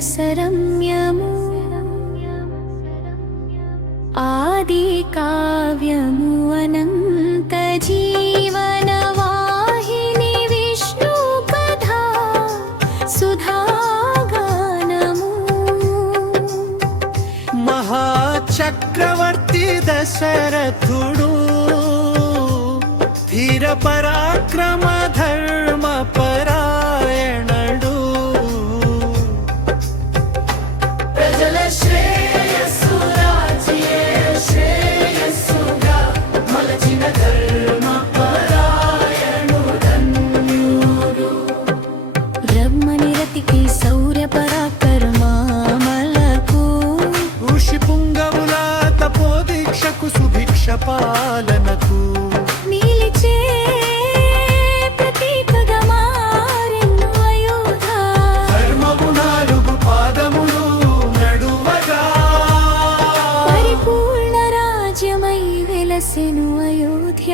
రసరమ్యము ఆది కావ్యము అనంత జీవన వాహిని విష్ణు కథా సుధాగానము మహాచక్రవర్తి దశరథుడు ధీర పరాక్రమ ధర్మ పరాయణుడు ప్రజల శ్రేయస్సు రాజ్యే శ్రేయస్సుగా మలచిన ధర్మ పరాయణుడన్యుడు బ్రహ్మనిరతికి శౌర్య పరాక్రమలకు ఋషి పుంగవుల తపోదీక్షకు సుభిక్ష పాలనకు నిలిచే ప్రతీకగా మారెను అయోధ్య ధర్మము నాలుగు పాదములు నడువగా పరిపూర్ణ రాజ్యమై వెలసెను అయోధ్య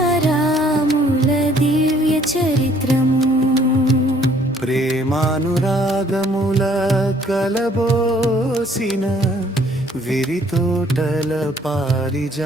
సీతారాముల దివ్య చరిత్రము ప్రేమానురాగముల కలబోసిన విరితోటల పారిజాతము